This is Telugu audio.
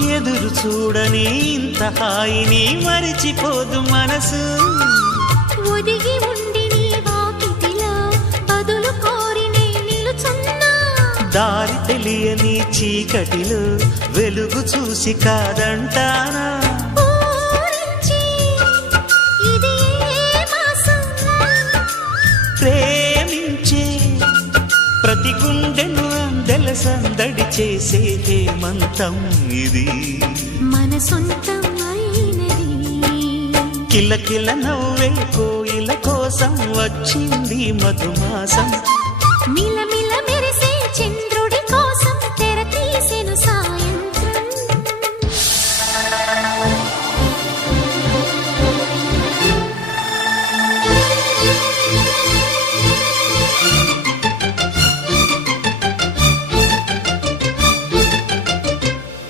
ఎదురు చూడని ఇంత హాయిని మరిచిపోదు మనసు. ఒదిగి ఉండి నీ వాకిటిలో బదులు కోరి నే నిలుచున్నా. దారి తెలియని చీకటిలో వెలుగు చూసి కాదంటానా? ప్రేమించే ప్రతి గుండెను అందెల సందడి చేసే జీవమంతం ఇది. మన సొంతం కిల కిల నవ్వే కోయిల కోసం వచ్చింది మధుమాసం. మిల మిల మెరిసే చంద్రుడి కోసం తెర తీసిన సాయంత్రం.